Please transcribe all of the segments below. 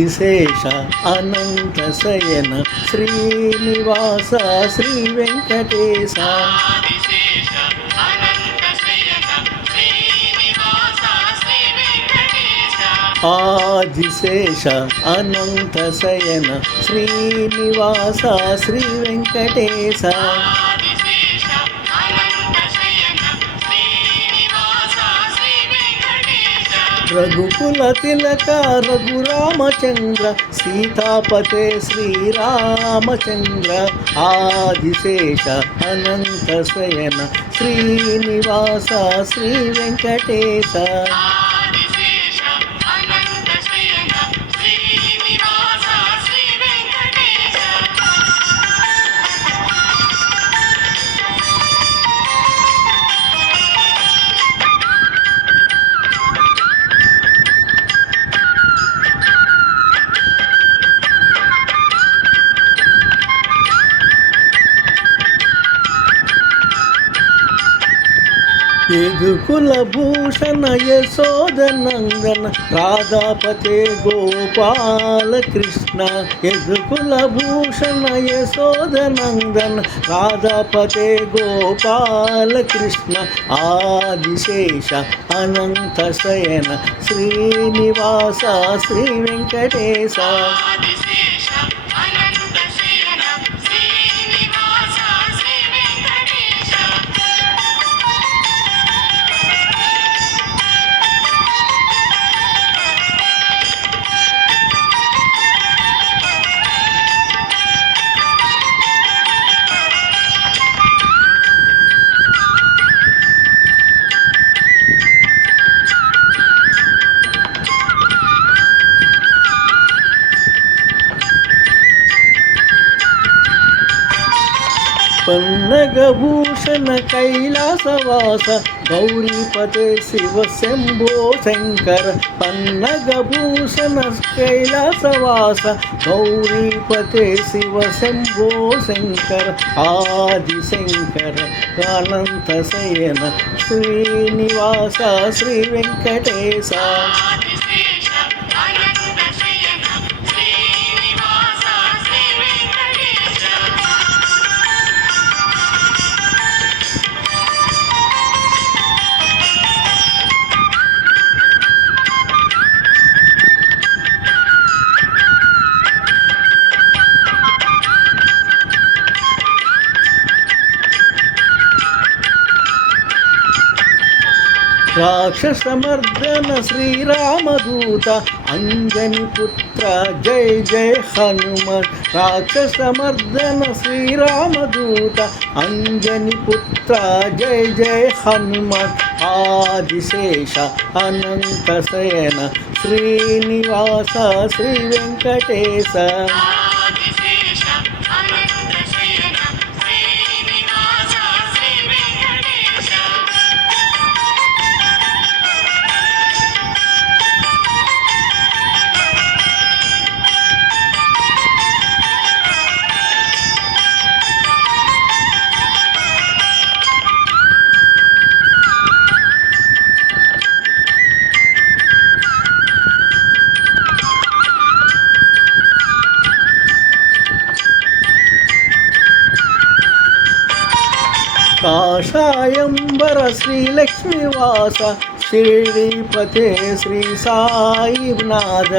ఆదిశేష అనంత శయన శ్రీనివాస శ్రీ వెంకటేశ ఆదిశేష అనంత శయన శ్రీనివాస శ్రీ వెంకటేశ రఘుకుల తిలక రఘురామచంద్ర సీతాపతే శ్రీరామచంద్ర ఆదిశేష అనంత శయన శ్రీనివాస శ్రీ వెంకటేశ యదుకుల భూషణ యశోదనందన రాధాపతే గోపాల కృష్ణ యదుకుల భూషణ యశోదనందన రాధాపతే గోపాల కృష్ణ ఆదిశేష అనంత శయన శ్రీనివాస శ్రీ వెంకటేశ పన్నగభూషణ కైలాసవాస గౌరీపతే శివ శంభో శంకర పన్నగభూషణ కైలాసవాస గౌరీపతే శివ శంభో శంకర ఆదిశంకర అనంత శయన శ్రీనివాస శ్రీ వెంకటేశ రాక్షసమర్దన శ్రీరామదూత అంజని పుత్ర జై జై హనుమన్ రాక్షసమర్దన శ్రీరామదూత అంజని పుత్ర జై జై హనుమన్ ఆదిశేష అనంత శయన శ్రీనివాస శ్రీ వెంకటేశ కాషాయంబర శ్రీలక్ష్మీవాస షిరిడీపతే శ్రీ సాయినాథ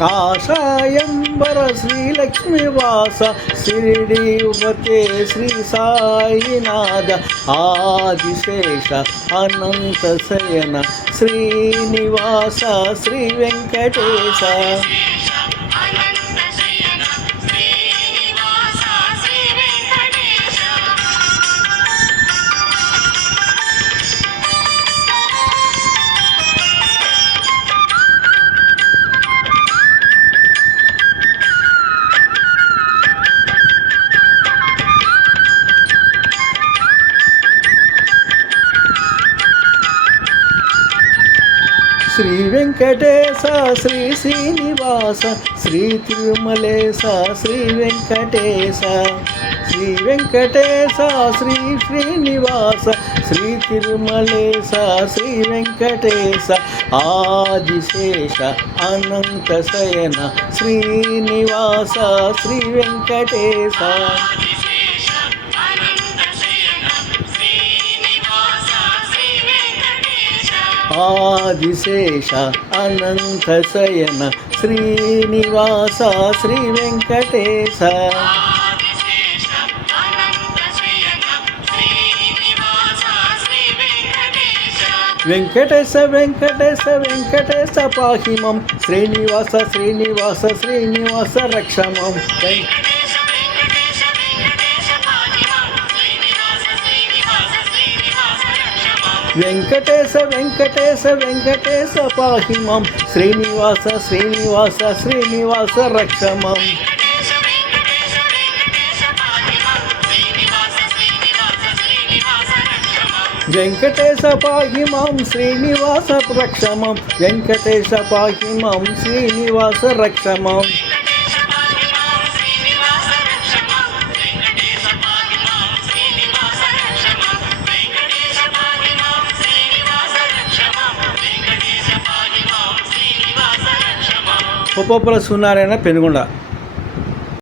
కాషాయంబర శ్రీలక్ష్మీవాస షిరిడీపతే శ్రీ సాయినాథ ఆదిశేష అనంత శయన శ్రీనివాస శ్రీ వెంకటేశ శ్రీ వెంకటేశ శ్రీ శ్రీనివాస శ్రీ తిరుమలేశ శ్రీ వెంకటేశ శ్రీ వెంకటేశ శ్రీ శ్రీనివాస శ్రీ తిరుమలేశ శ్రీ వెంకటేశ ఆదిశేష అనంత శయన శ్రీనివాస శ్రీ వెంకటేశ ఆదిశేష అనంత శయన శ్రీనివాస శ్రీ వెంకటేశ వెంకటేశ వెంకటేశ వెంకటేశ పాహిమం శ్రీనివాస శ్రీనివాస శ్రీనివాస రక్షమం వెంకటేశ వెంకటేశ వెంకటేశ పాహిమం శ్రీనివాస శ్రీనివాస శ్రీనివాస రక్షమం వెంకటేశ పాహిమం శ్రీనివాస రక్షమం వెంకటేశ పాహిమం శ్రీనివాస రక్షమం ఉపపుర సూర్యనారాయణ పెనుగొండ.